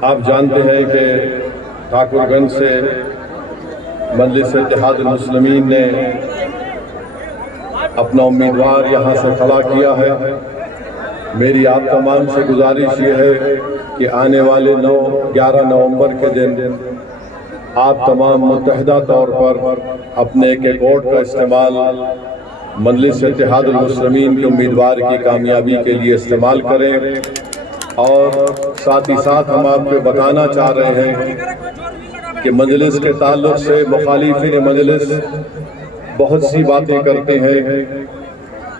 आप जानते हैं कि ठाकुरगंज से मजलिस इत्तेहादुल मुस्लिमीन ने अपना उम्मीदवार यहाँ से खड़ा किया है। मेरी आप तमाम से गुजारिश ये है कि आने वाले 11 नवंबर के दिन आप तमाम मुत्तहिदा तौर पर अपने एक वोट का इस्तेमाल मजलिस इत्तेहादुल मुस्लिमीन के उम्मीदवार की कामयाबी के लिए इस्तेमाल करें। और साथ ही साथ हम आपको बताना चाह रहे हैं कि मजलिस के ताल्लुक से मुखालिफिन मजलिस बहुत सी बातें करते हैं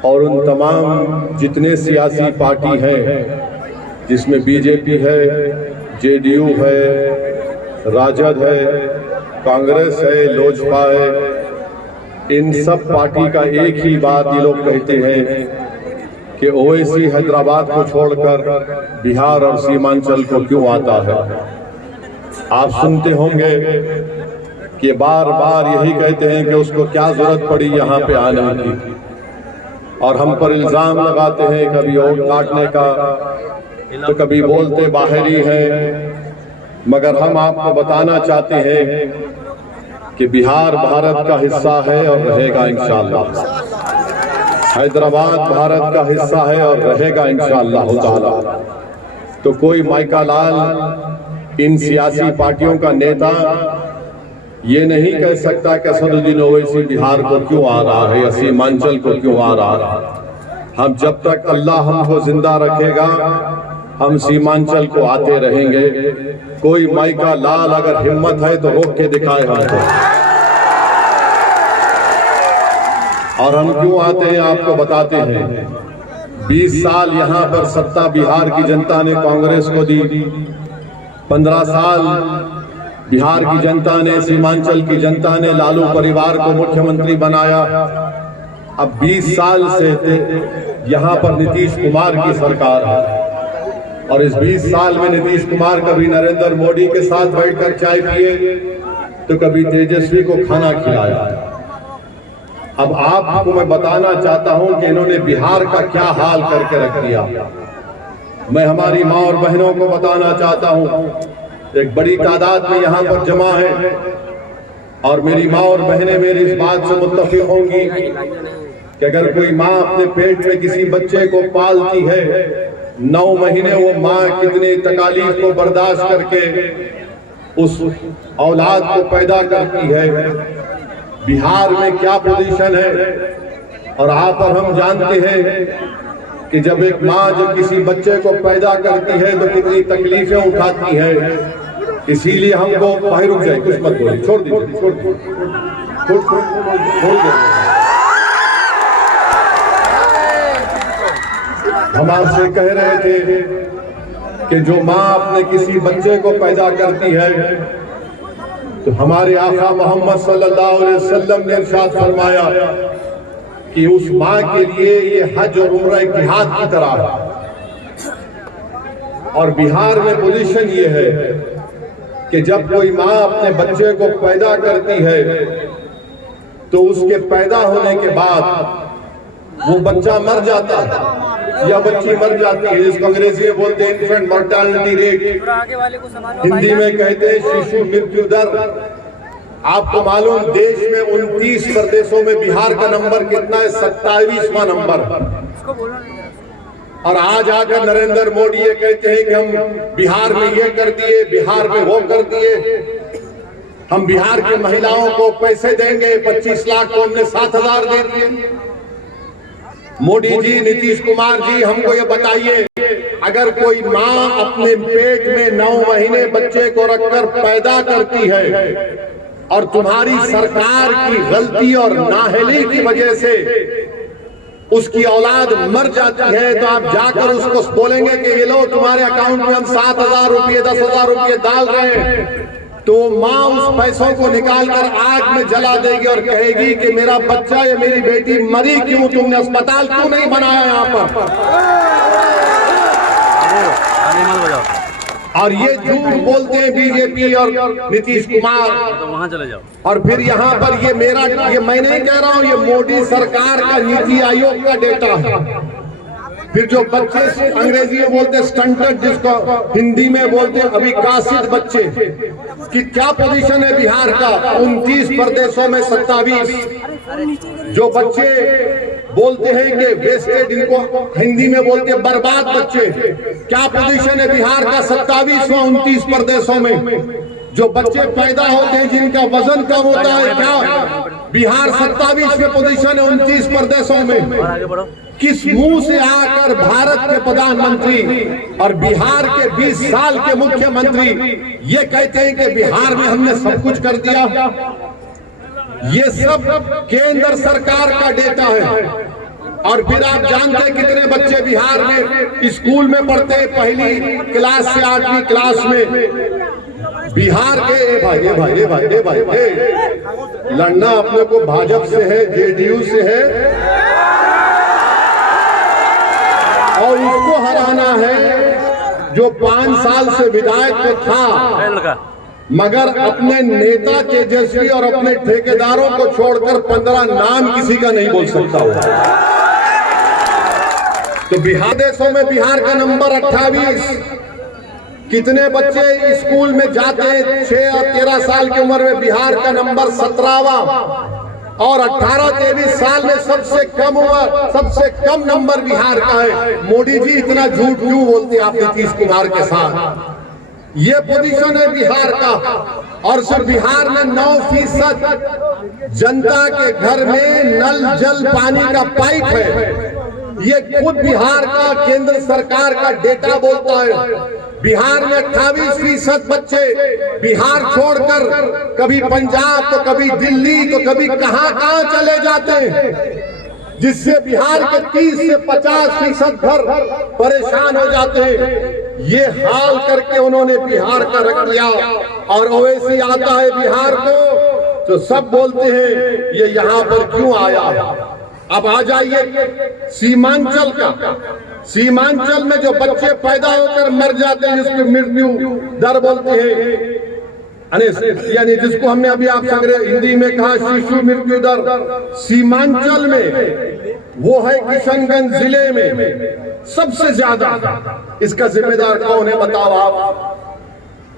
और उन तमाम जितने सियासी पार्टी हैं जिसमें बीजेपी है, जेडीयू है, राजद है, कांग्रेस है, लोजपा है, इन सब पार्टी का एक ही बात ये लोग कहते हैं कि ओवैसी हैदराबाद को छोड़कर बिहार और सीमांचल को क्यों आता है। आप सुनते होंगे कि बार बार यही कहते हैं कि उसको क्या जरूरत पड़ी यहाँ पे आने की, और हम पर इल्जाम लगाते हैं कभी वोट काटने का तो कभी बोलते बाहरी है। मगर हम आपको बताना चाहते हैं कि बिहार भारत का हिस्सा है और रहेगा इंशाअल्लाह। हैदराबाद भारत का हिस्सा है और रहेगा इंशाअल्लाह ताला। तो कोई माइका लाल इन सियासी पार्टियों का नेता ये नहीं कह सकता कि असदुद्दीन ओवैसी बिहार को क्यों आ रहा है या सीमांचल को क्यों आ रहा है। हम जब तक अल्लाह हमको जिंदा रखेगा हम सीमांचल को आते रहेंगे। कोई माइका लाल अगर हिम्मत है तो रोक के दिखाए हमको। और हम क्यों आते हैं आपको बताते हैं। 20 साल यहाँ पर सत्ता बिहार की जनता ने कांग्रेस को दी, 15 साल बिहार की जनता ने, सीमांचल की जनता ने लालू परिवार को मुख्यमंत्री बनाया। अब 20 साल से यहाँ पर नीतीश कुमार की सरकार है और इस 20 साल में नीतीश कुमार कभी नरेंद्र मोदी के साथ बैठकर चाय पिए तो कभी तेजस्वी को खाना खिलाया। अब आपको मैं बताना चाहता हूं कि इन्होंने बिहार का क्या हाल करके रख दिया। मैं हमारी माँ और बहनों को बताना चाहता हूं, एक बड़ी तादाद में यहाँ पर जमा है और मेरी माँ और बहनें मेरी इस बात से मुत्तफिक होंगी कि अगर कोई माँ अपने पेट में किसी बच्चे को पालती है, 9 महीने वो माँ कितनी तकालीफ को बर्दाश्त करके उस औलाद को पैदा करती है। बिहार में क्या पोजीशन है और आप और हम जानते हैं कि जब एक माँ जब किसी बच्चे को पैदा करती है तो कितनी तकलीफें उठाती है। इसीलिए हमको भाई रुक जाए, कुछ मत बोलिए, छोड़ दीजिए, छोड़ दीजिए। हम आपसे कह रहे थे कि जो माँ अपने किसी बच्चे को पैदा करती है तो हमारे आका मोहम्मद सल्लल्लाहु अलैहि वसल्लम ने इरशाद फरमाया कि उस माँ के लिए ये हज और उम्रा एक जिहाद की तरह है। और बिहार में पोजीशन ये है कि जब कोई माँ अपने बच्चे को पैदा करती है तो उसके पैदा होने के बाद वो बच्चा मर जाता है या बच्ची मर जाती है। इसको अंग्रेजी में बोलते हैं इन्फेंट मोर्टालिटी रेट, हिंदी में कहते हैं शिशु मृत्यु दर। आपको मालूम देश में 29 प्रदेशों में बिहार का नंबर कितना है? 27वां नंबर। और आज आकर नरेंद्र मोदी ये कहते हैं कि हम बिहार में ये कर दिए, बिहार में वो कर दिए, हम बिहार की महिलाओं को पैसे देंगे, 25 लाख को हमने 7,000 दे दिए। मोदी जी, नीतीश कुमार जी, हमको ये बताइए, अगर कोई माँ अपने पेट में 9 महीने बच्चे को रखकर पैदा करती है और तुम्हारी सरकार की गलती और नाअहली की वजह से उसकी औलाद मर जाती है तो आप जाकर उसको बोलेंगे कि ये लो तुम्हारे अकाउंट में हम 7,000 रुपये 10,000 रुपये डाल रहे हैं, तो माँ उस पैसों को निकालकर आग में जला देगी और कहेगी कि मेरा बच्चा या मेरी बेटी मरी क्यों, तुमने अस्पताल क्यों नहीं बनाया यहाँ पर। और ये झूठ बोलते हैं बीजेपी और नीतीश कुमार। तो वहां चले जाओ। और फिर यहाँ पर ये मैं नहीं कह रहा हूँ, ये मोदी सरकार का नीति आयोग का डेटा है। फिर जो बच्चे अंग्रेजी में बोलते स्टंटेड, जिसको हिंदी में बोलते अविकसित बच्चे कि क्या पोजीशन है बिहार का 29 प्रदेशों में 27। जो बच्चे बोलते हैं कि वेस्टेड, इनको हिंदी में बोलते हैं बर्बाद बच्चे, क्या पोजीशन है बिहार का 27वां 29 प्रदेशों में। जो बच्चे पैदा होते हैं जिनका वजन कम होता है, क्या बिहार 27वें पोजीशन है 29 प्रदेशों में। किस मुंह से आकर भारत के प्रधानमंत्री और बिहार के 20 साल के मुख्यमंत्री ये कहते हैं कि बिहार में हमने सब कुछ कर दिया। ये सब केंद्र सरकार का डेटा है। और फिर आप जानते हैं कितने बच्चे बिहार में स्कूल में पढ़ते हैं, पहली क्लास से 8वीं क्लास में। बिहार के ए भाई लड़ना अपने को भाजपा से है, जेडीयू से है, और उसको हराना है जो 5 साल से विधायक तो था, मगर अपने नेता तेजस्वी और अपने ठेकेदारों को छोड़कर 15 नाम किसी का नहीं बोल सकता हो। तो बिहार देशों में बिहार का नंबर 28। कितने बच्चे स्कूल में जाते हैं 6 और 13 साल की उम्र में, बिहार का नंबर 17वां। और 18-23 साल में सबसे कम नंबर बिहार का है। मोदी जी इतना झूठ क्यों बोलते आप नीतीश कुमार के साथ? ये पोजीशन है बिहार का। और सिर्फ बिहार में 9% जनता के घर में नल जल पानी का पाइप है। ये खुद बिहार का केंद्र सरकार का डेटा बोलता है। बिहार में 28% बच्चे बिहार छोड़कर कभी पंजाब तो कभी दिल्ली तो कभी कहां चले जाते हैं, जिससे बिहार के 30 से 50% घर परेशान हो जाते हैं। ये हाल करके उन्होंने बिहार का रख लिया। और ओवैसी आता है बिहार को तो सब बोलते हैं ये यहाँ पर क्यों आया। अब आ जाइए सीमांचल का। सीमांचल में जो बच्चे पैदा होकर मर जाते हैं, जिसकी मृत्यु दर बोलते हैं, यानी जिसको हमने अभी आप हिंदी में कहा शिशु मृत्यु दर, सीमांचल में वो है किशनगंज जिले में सबसे ज्यादा। इसका जिम्मेदार कौन है बताओ आप?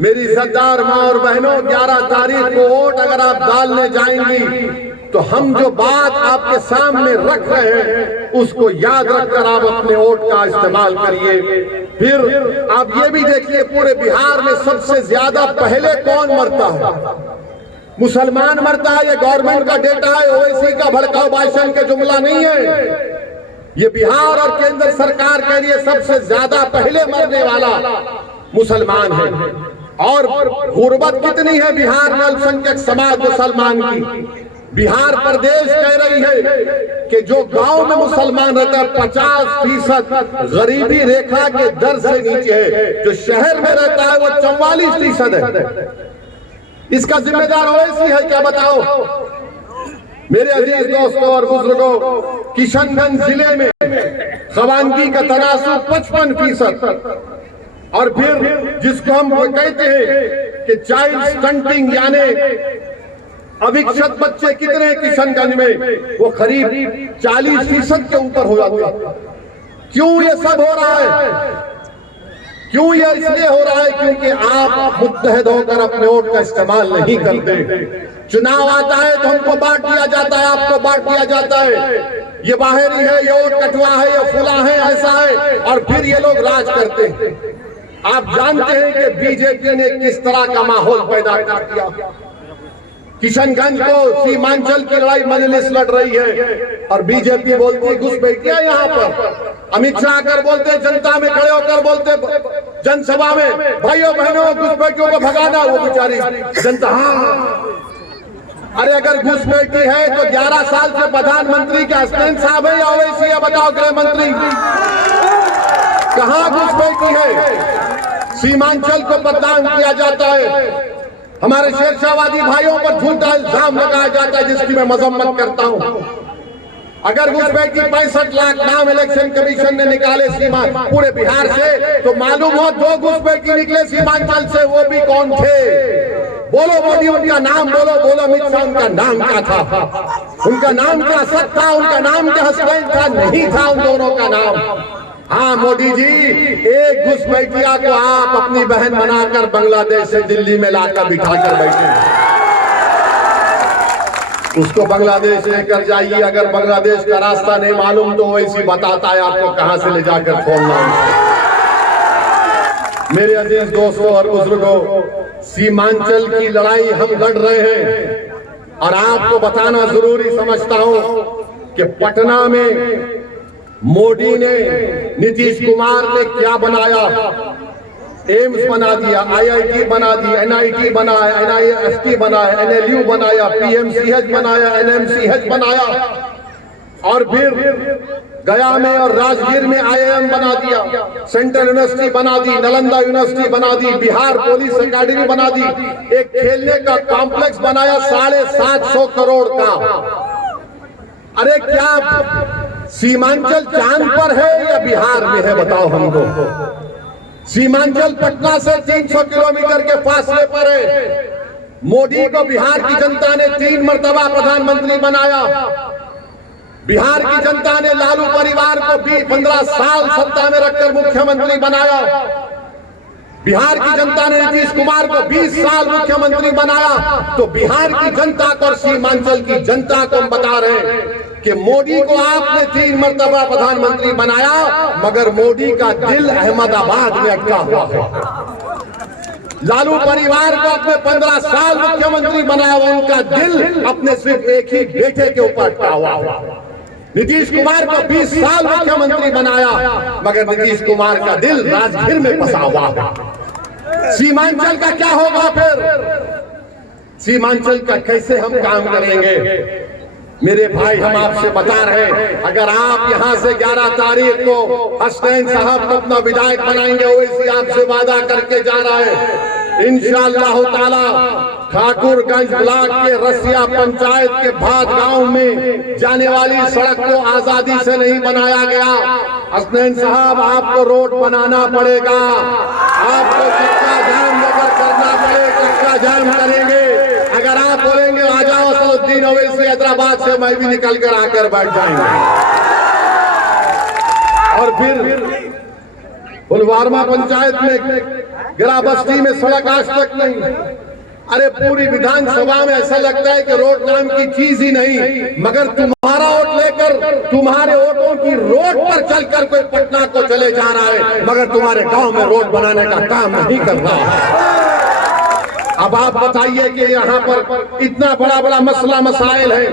मेरी सरदार माँ और बहनों, 11 तारीख को वोट अगर आप डालने जाएंगी तो हम जो बात आपके सामने रख रहे हैं उसको याद रखकर आप अपने वोट का इस्तेमाल करिए। फिर आप ये भी देखिए पूरे बिहार में सबसे ज्यादा पहले कौन मरता है? मुसलमान मरता है। ये गवर्नमेंट का डेटा है, ओवैसी का भड़काऊ भाषण के जुमला नहीं है। ये बिहार और केंद्र सरकार के लिए सबसे ज्यादा पहले मरने वाला मुसलमान है। और गुर्बत कितनी है बिहार में अल्पसंख्यक समाज मुसलमान की। बिहार प्रदेश कह रही है कि जो गांव में मुसलमान रहता है 50% गरीबी रेखा के दर से नीचे है, जो शहर में रहता है वो 44% है। इसका जिम्मेदार ओवैसी है क्या बताओ? मेरे अजीज दोस्तों और बुजुर्गों, किशनगंज जिले में खवानगी का तनासुब 55%। और फिर जिसको हम कहते हैं कि चाइल्ड स्टंटिंग, यानी अविकसित बच्चे कितने किशनगंज में, वो करीब 40% के ऊपर हो जाते हैं। क्यों ये सब हो रहा है? क्यों ये इसलिए हो रहा है क्योंकि आप मुत्तहद होकर अपने वोट का इस्तेमाल नहीं करते। चुनाव आता है तो हमको बांट दिया जाता है, आपको बांट दिया जाता है, ये बाहरी है, ये वोट कटवा है, ये फुला है, ऐसा है, और फिर ये लोग राज करते हैं। आप जानते हैं कि बीजेपी ने किस तरह का माहौल पैदा कर दिया। किशनगंज को सीमांचल की लड़ाई मजलिस लड़ रही है और बीजेपी बोलती है घुसपैठियां यहाँ पर। अमित शाह आकर बोलते जनता में खड़े होकर बोलते जनसभा में, भाइयों बहनों घुसपैठियों को भगाना। वो बेचारी जनता, अरे अगर घुसपैठी है तो 11 साल से प्रधानमंत्री के हसनैन साहब है या ओवैसी है? बताओ गृह मंत्री, कहाँ घुसपैठी है? सीमांचल को बदनाम किया जाता है, हमारे शेरशाहवादी भाइयों पर झूठा इल्जाम लगाया जाता है, जिसकी मैं मजम्मत करता हूं। अगर घुसपैठी 65 लाख नाम इलेक्शन कमीशन ने निकाले सीमा पूरे बिहार से, तो मालूम हो 2 घुसपैठी निकले सीमांचल से, वो भी कौन थे? बोलो मोदी, उनका नाम बोलो। बोलो अमित शाह, उनका नाम क्या था? उनका नाम क्या असद था? उनका नाम क्या हसनैन था? नहीं था उन दोनों का नाम। हाँ मोदी जी, एक घुसपैठिया को आप अपनी बहन बनाकर बांग्लादेश से दिल्ली में लाकर बिठाकर बैठे, उसको बांग्लादेश लेकर जाइए। अगर बांग्लादेश का रास्ता नहीं मालूम तो वैसी बताता है आपको कहां से ले जाकर छोड़ना। मेरे अजीज दोस्तों और बुजुर्गों, सीमांचल की लड़ाई हम लड़ रहे हैं और आपको बताना जरूरी समझता हूं कि पटना में मोदी ने, नीतीश कुमार ने क्या बनाया। एम्स बना दिया, IIT बना दी, NIT बनाया, NIST बनाया, NLU बनाया, PMCH बनाया, NMCH बनाया और फिर गया में और राजगीर में IIM बना दिया, सेंट्रल यूनिवर्सिटी बना दी, नालंदा यूनिवर्सिटी बना दी, बिहार पुलिस अकेडमी बना दी, एक खेलने का कॉम्प्लेक्स बनाया 750 करोड़ का। अरे क्या सीमांचल चांद पर है या बिहार में है, बताओ हमको। सीमांचल पटना से 300 किलोमीटर के फासले पर है। मोदी को बिहार की जनता ने 3 मर्तबा प्रधानमंत्री बनाया। बिहार की जनता ने लालू परिवार को 15 साल सत्ता में रखकर मुख्यमंत्री बनाया। बिहार की जनता ने नीतीश कुमार को 20 साल मुख्यमंत्री बनाया। तो बिहार की जनता को और सीमांचल की जनता को हम बता रहे हैं कि मोदी को आपने 3 मर्तबा प्रधानमंत्री बनाया, मगर मोदी का दिल अहमदाबाद में अटका हुआ है। लालू परिवार को अपने 15 साल मुख्यमंत्री बनाया, उनका दिल अपने सिर्फ एक ही बेटे के ऊपर अटका हुआ है। नीतीश कुमार को 20 साल मुख्यमंत्री बनाया, मगर नीतीश कुमार का दिल राजगीर में फंसा हुआ है। सीमांचल का क्या होगा फिर? सीमांचल का कैसे हम काम करेंगे? मेरे भाई, हम आपसे बता रहे हैं, अगर आप यहां से 11 तारीख को हसनैन साहब को अपना विधायक बनाएंगे, वैसे आपसे वादा करके जा रहा है इंशाअल्लाह ताला। ठाकुरगंज ब्लॉक के रसिया पंचायत के भाद गांव में जाने वाली सड़क को आजादी से नहीं बनाया गया। हसनैन साहब, आपको रोड बनाना पड़ेगा, आपको चक्का जाम लेकर करना पड़ेगा, चक्का जाम करेंगे। अगर आप बोलेंगे आ जाओ सऊद्दीन ओवैसी हैदराबाद से, मैं भी निकल कर आकर बैठ जाएंगे। और फिर पुलवामा पंचायत में गिरा बस्ती में सड़क आज तक नहीं। अरे पूरी विधानसभा में ऐसा लगता है कि रोड नाम की चीज ही नहीं, मगर तुम्हारा वोट लेकर, तुम्हारे वोटों की रोड पर चलकर कोई पटना को चले जा रहा है, मगर तुम्हारे गांव में रोड बनाने का काम नहीं कर रहा है। अब आप बताइए कि यहाँ पर इतना बड़ा बड़ा मसला मसाइल है,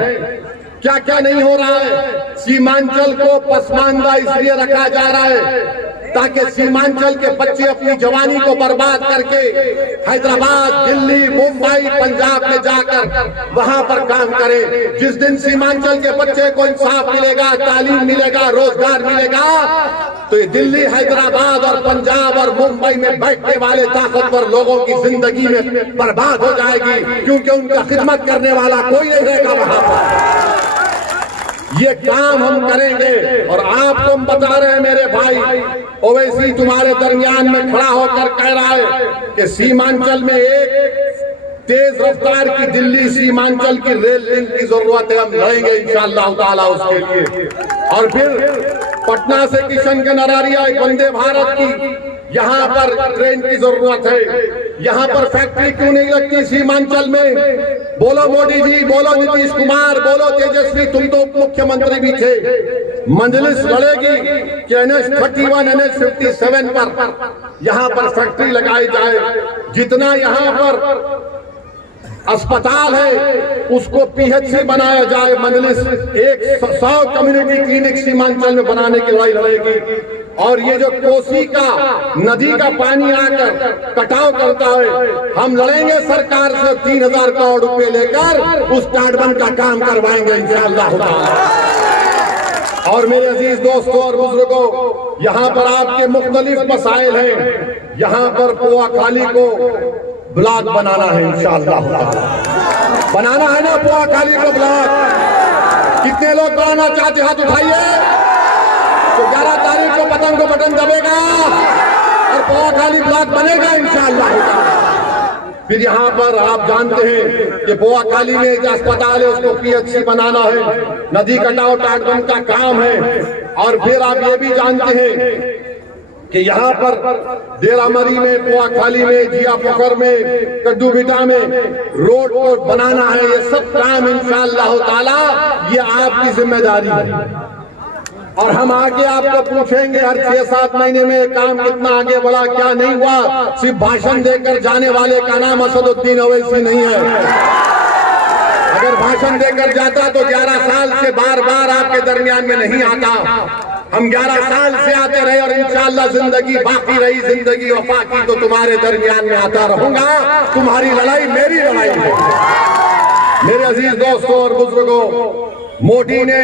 क्या क्या नहीं हो रहा है। सीमांचल को पसमानदा इसलिए रखा जा रहा है ताकि सीमांचल के बच्चे अपनी जवानी को बर्बाद करके हैदराबाद, दिल्ली, मुंबई, पंजाब में जाकर वहां पर काम करें। जिस दिन सीमांचल के बच्चे को इंसाफ मिलेगा, तालीम मिलेगा, रोजगार मिलेगा, तो ये दिल्ली, हैदराबाद और पंजाब और मुंबई में बैठने वाले ताकतवर लोगों की जिंदगी में बर्बाद हो जाएगी, क्योंकि उनका खिदमत करने वाला कोई नहीं रहेगा वहां पर। ये काम हम करेंगे और आपको हम बता रहे हैं मेरे भाई, ओवैसी तुम्हारे दरमियान में खड़ा होकर कह रहा है कि सीमांचल में एक तेज रफ्तार की दिल्ली सीमांचल की रेल लिंक की जरूरत है। हम लड़ेंगे इंशाअल्लाह ताला उसके लिए। और फिर पटना से किशनगंज अररिया एक वंदे भारत की यहाँ पर ट्रेन की जरूरत है। यहाँ पर फैक्ट्री क्यों नहीं लगती सीमांचल में? बोलो मोदी जी, बोलो नीतीश कुमार, बोलो तेजस्वी, तुम तो उप मुख्यमंत्री भी थे। मजलिस लड़ेगी कि NH-31, NH-57 पर यहाँ पर फैक्ट्री लगाई जाए। जितना यहाँ पर अस्पताल है उसको PHC बनाया जाए। मजलिस 100 कम्युनिटी क्लिनिक सीमांचल में बनाने की लड़ाई लड़ेगी। और ये जो कोसी का नदी का पानी आकर कटाव करता है, हम लड़ेंगे सरकार से 3000 करोड़ रुपए लेकर उस तटबंध का काम करवाएंगे इंशाअल्लाह। और मेरे अजीज दोस्तों और बुजुर्गों, यहाँ पर आपके मुख्तलिफ मसाइल हैं। यहाँ पर पोआखाली को ब्लॉक बनाना है इंशाअल्लाह। बनाना है ना पोआखाली को ब्लॉक? कितने लोग बनाना चाहते, हाथ उठाइए। तो 11 तारीख को पतंग को बटन दबेगा और पोआखाली ब्लॉक बनेगा इंशाअल्लाह। फिर यहाँ पर आप जानते हैं कि बोआखाली में जो अस्पताल है उसको PHC बनाना है, नदी कटाव टाटबंध का काम है। और फिर आप ये भी जानते हैं कि यहाँ पर देरामरी में, बोआखाली में, जिया पोखर में, कड्डू बिटा में रोड को बनाना है। ये सब काम इंशाअल्लाह ताला ये आपकी जिम्मेदारी है। और हम आगे आपको पूछेंगे हर 6-7 महीने में काम कितना आगे बढ़ा, क्या नहीं हुआ। सिर्फ भाषण देकर जाने वाले का नाम असदुद्दीन ओवैसी नहीं है। अगर भाषण देकर जाता तो 11 साल से बार बार आपके दरमियान में नहीं आता। हम 11 साल से आते रहे और इंशाअल्लाह जिंदगी बाकी रही, जिंदगी वफा की तो तुम्हारे दरमियान में आता रहूंगा। तुम्हारी लड़ाई मेरी लड़ाई है। मेरे अजीज दोस्तों और बुजुर्गों, मोदी ने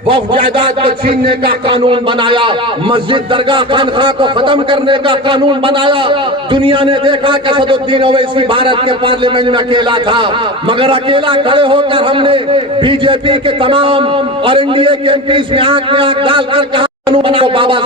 वक्फ जायदाद को छीनने का कानून बनाया, मस्जिद दरगाह खानखा को खत्म करने का कानून बनाया। दुनिया ने देखा कि असदुद्दीन ओवैसी भारत के पार्लियामेंट में अकेला था, मगर अकेला खड़े होकर हमने बीजेपी के तमाम और NDA के MPs में आंख डालकर कानून बनाया। बाबा